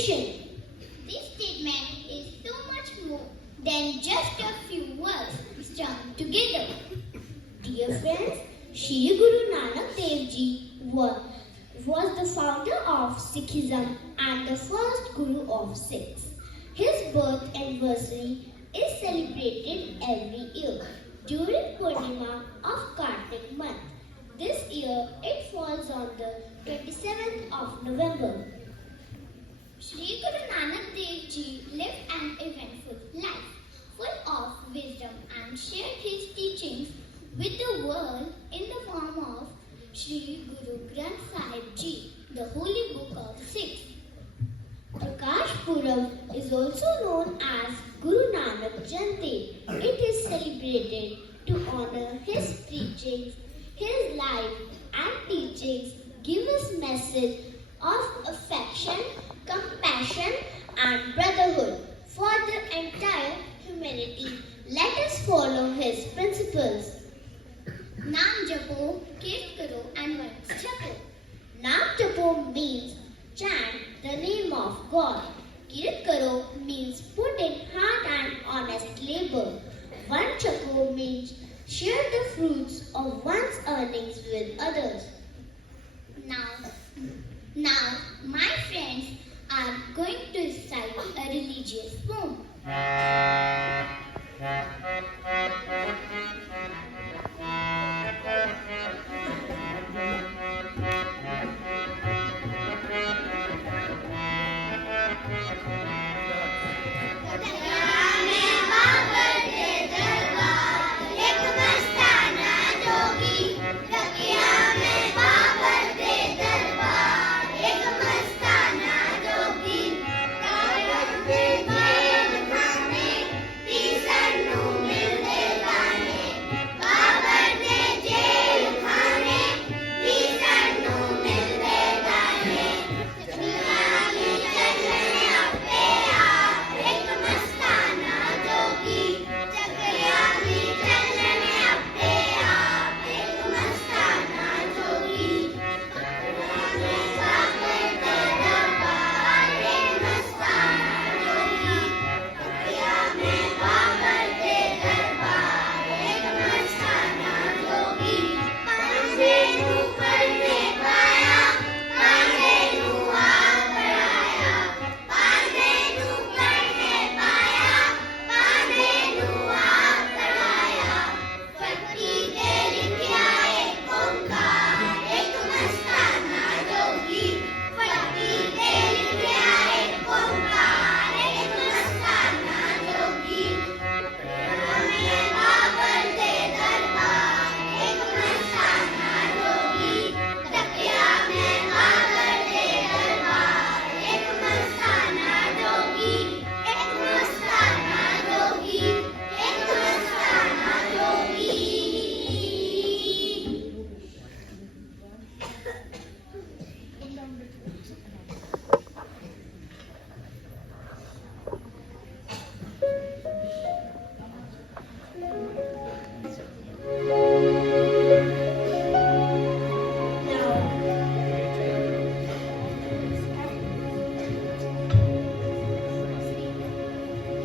mission. This statement is so much more than just a few words strung together. Dear friends, Shri Guru Nanak Dev Ji was the founder of Sikhism and the first Guru of Sikhs. His birth anniversary is celebrated every year during Purnima of Kartik month. This year it falls on the 27th of November. Shri Guru Nanak Dev Ji lived an eventful life, full of wisdom, and shared his teachings with the world in the form of Shri Guru Granth Sahib Ji, the holy book of Sikhs. Prakash Purab is also known as Guru Nanak Jayanti. It is celebrated to honor his preachings. His life and teachings give us message of affection, compassion and brotherhood for the entire humanity. Let us follow his principles. Naam japo, kirt karo and vans japo. Naam Japo means chant the name of God. Kirat Karo means put in hard and honest labor. Van Chapo means share the fruits of one's earnings with others. Now, my friends are going to recite a religious poem.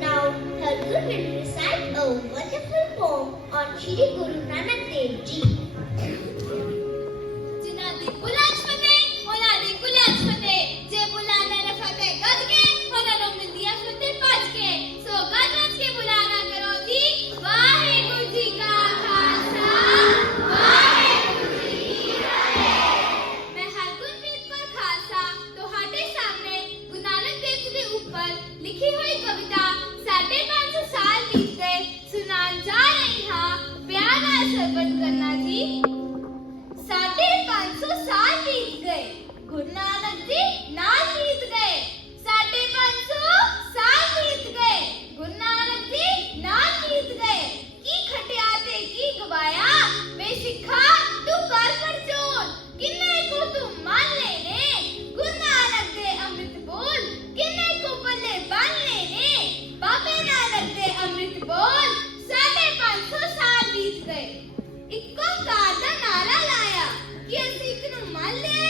Now, Thakur will recite a wonderful poem on Shri Guru Nanak Dev Ji. जिन्हां दी बुलंद फतेह उन्हां दी बुलंद फतेह जे बुलाना न फतेह गज के उन्हां नु मिलदियां फतेह भज के सो गज गज के बुलाना करो जी वाहिगुरु जी का खालसा वाहिगुरु जी की फतेह। मैं हरगुरमीत कौर खालसा ਤੁਹਾਡੇ सामने गुरु नानक देव जी के ऊपर लिखी हुई कविता 550 साल बीत गए सुनान जा रही हां प्यार नाल सरबत करना जी। 550 साल बीत गए गुरु नानक जी नाल बीत गए 550 साल बीत गए गुरु नानक जी नाल बीत गए की खटिया ते की गवाया वे सिखा तू कर परचोन किन्ने को तू मान लेने गुरु नानक दे अमृत बोल किन्ने को पल्ले बांध लेने बाबे नानक दे अमृत बोल 550 साल बीत गए इक्को कार दा नारा लाया कि ਅਸੀਂ ਇੱਕ ਨੂੰ ਮੰਨ ਲਿਆ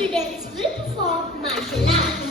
students will perform martial arts.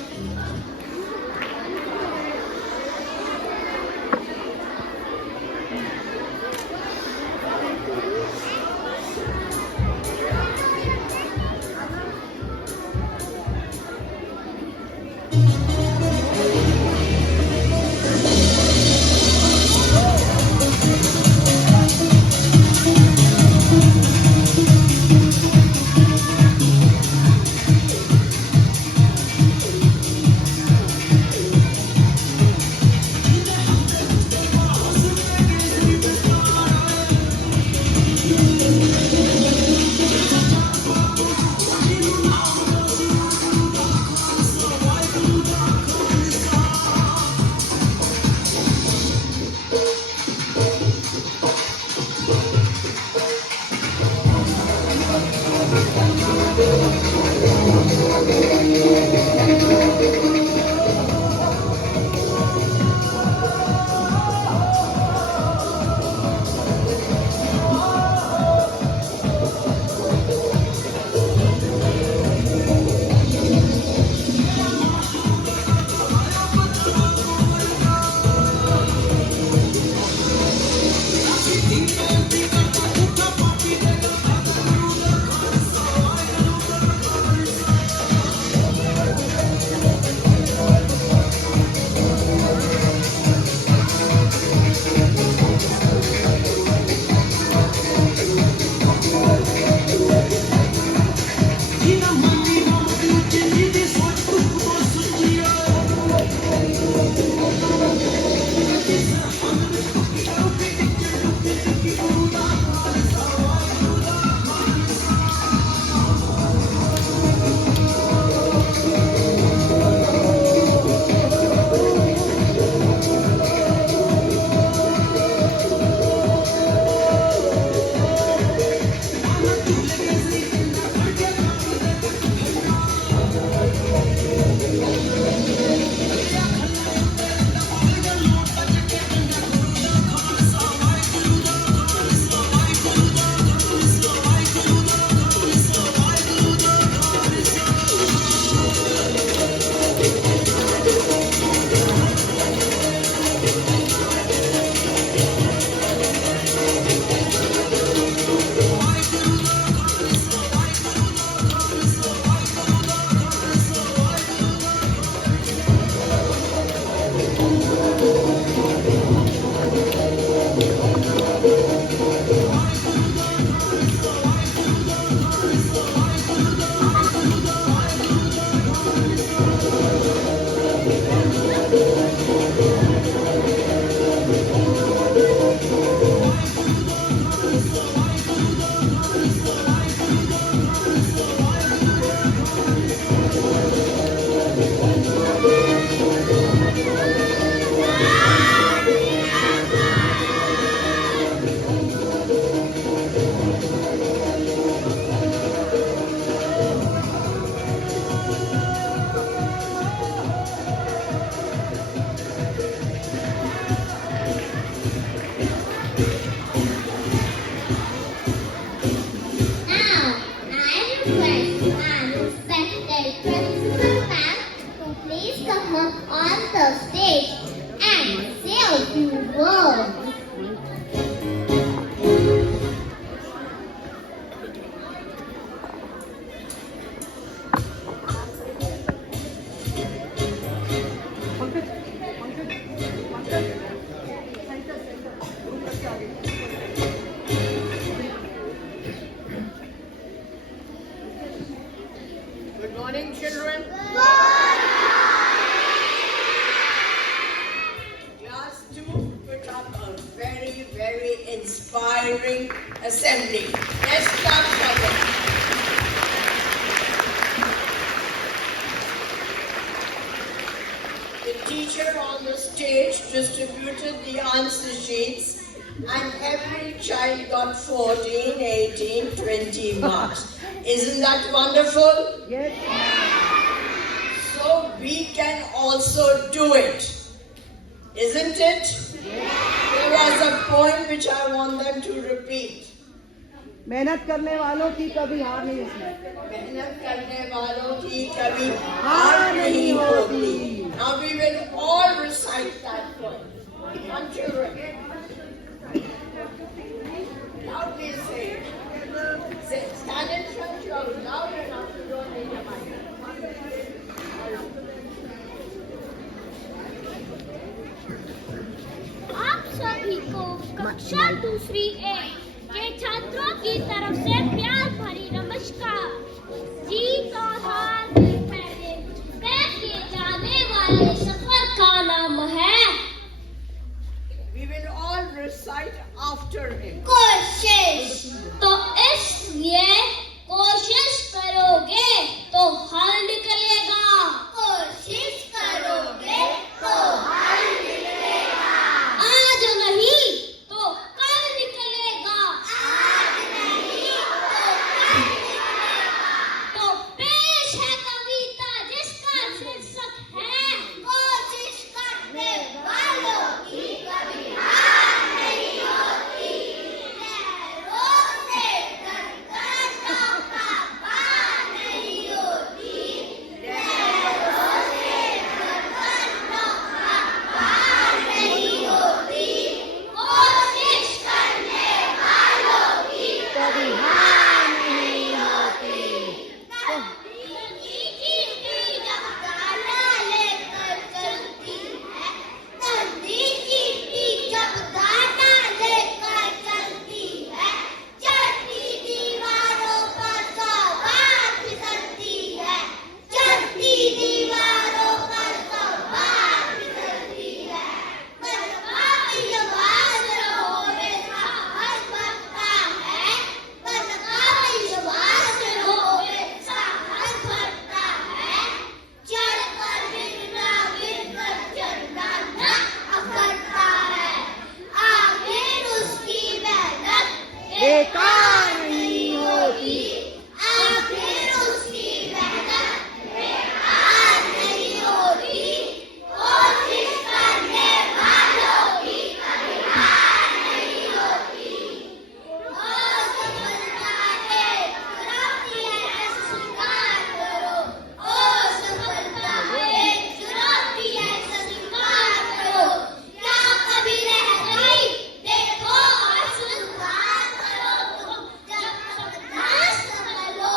inspiring assembly. Let's clap for them. The teacher on the stage distributed the answer sheets and every child got 14, 18, 20 marks. Isn't that wonderful? Yes. So we can also do it. Isn't it? There was a poem which I want them to repeat. मेहनत करने वालों की कभी हार नहीं होती। मेहनत करने वालों की कभी हार नहीं होती। Now we will all recite that poem. Come children. Loudly say it. Say, stand in front, you are loud enough, you don't need a mic. आप सभी को कक्षा दूसरी ए के छात्रों की तरफ से प्यार भरी नमस्कार। जीत और हार से पहले तय किए जाने वाले सफर का नाम है। We will all recite after him. कोशिश। तो इसलिए कोशिश करोगे तो हल निकलेगा। कोशिश करोगे तो हल निकलेगा। आज नहीं तो कल निकलेगा। आज नहीं तो कल निकलेगा। तो पेश है कविता जिसका शीर्षक है कोशिश करने वालों की कभी हार नहीं होती। लहरों से गरगरों का पार नहीं होती। लहरों से गरगरों का पार नहीं होती। कोशिश करने वालों की कभी हार नहीं होती। नदी की जब गाना लेकर चलती है। नदी की जब गाना लेकर चलती है। चढ़ती दीवारों पर सवार फिसलती है। चढ़ती दीवारों पर सवार फिसलती है। बदकाबिल आवाज रोए साहस भरता है। बदकाबिल आवाज रोए साहस भरता है। चढ़कर गिरना गिरकर चढ़ना न अकड़ता है। आखिर उसकी मेहनत बेकार नहीं होती। आखिर उसकी मेहनत बेकार नहीं होती। कोशिश करने वालों की कभी हार नहीं होती। ओ सफलता एक चुनौती है स्वीकार करो। ओ सफलता एक चुनौती है स्वीकार करो। क्या कभी रह गई देखो और स्वीकार करो तुम। जब तक ना सफल हो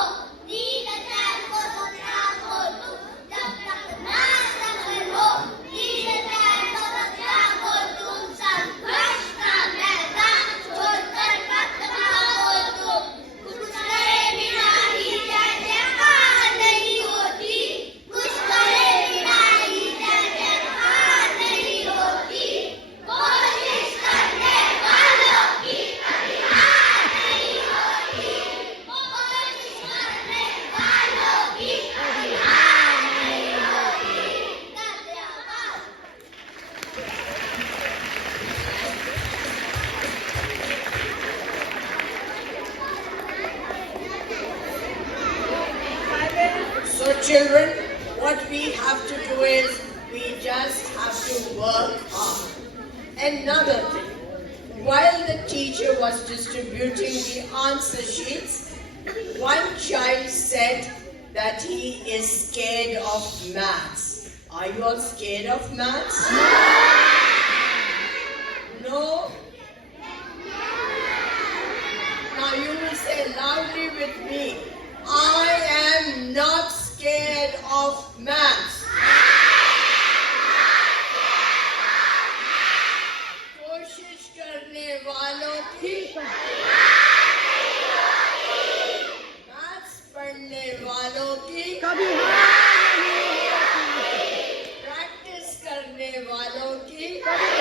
नींद चैन को तो त्यागो तुम। जब तक ना सफल हो नींद चैन को तो त्यागो तुम। संघर्ष का मैदान छोड़कर मत भागो तुम। कुछ करे बिना ही जय जयकार नहीं होती। कुछ करे बिना ही जय जयकार नहीं होती। कोशिश करने वालों की कभी हार नहीं होती। कोशिश करने वालों की कभी हार नहीं होती। धन्यवाद। So children, what we have to do is we just have to work hard. Another thing, while the teacher was distributing the answer sheets, one child said that he is scared of maths. Are you all scared of maths? No? Now you will say loudly with me, I am not scared of maths. कोशिश करने वालों की maths पढ़ने वालों की कभी हार नहीं होती। प्रैक्टिस करने वालों की कभी